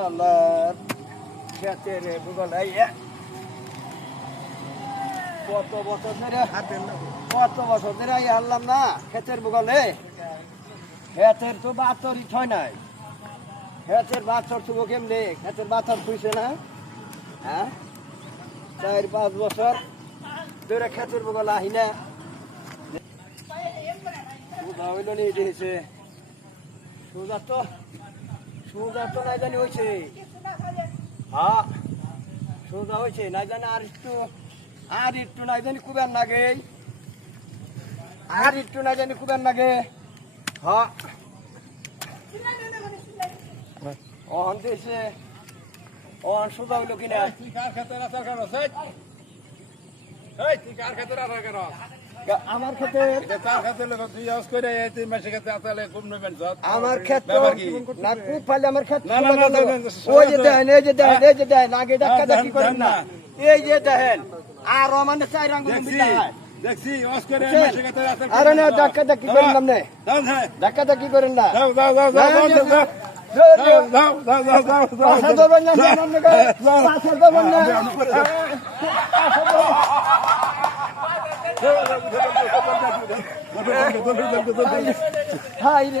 আল্লাহ খেতের ভূগোল কত বছর ধরে আনলাম না খেতের ভূগোলে খেতের তো বাছরই ছয় নাই খেতের বাছর শুভ কেমনে খেতের বাছর খুঁজছে না হ্যাঁ 4-5 বছর ধরে খেতের ভূগোল আহি না সুদা হইল নি দিয়েছে সুদা তো নাই জানি হয়েছে হ্যাঁ সুদা হয়েছে নাই জানি আর একটু নাই জানি কুবের নাগে আর একটু নাই জানি কুবের নাগে হ্যাঁ অহন দিয়েছে অহন সুদা হইল কিনা আমার ক্ষেতে আমার ক্ষেত না খুব ফাইলে আমার ক্ষেত ওই যে দেখেন এই যে দেখেন আগে ডাক্কা ডাকি করেন না এই যে দেখেন আর মানে 4 আঙ্গুল দেখছি আরে না ডাক্কা ডাকি করেন না ডাক্কা ডাকি করেন না হাই রে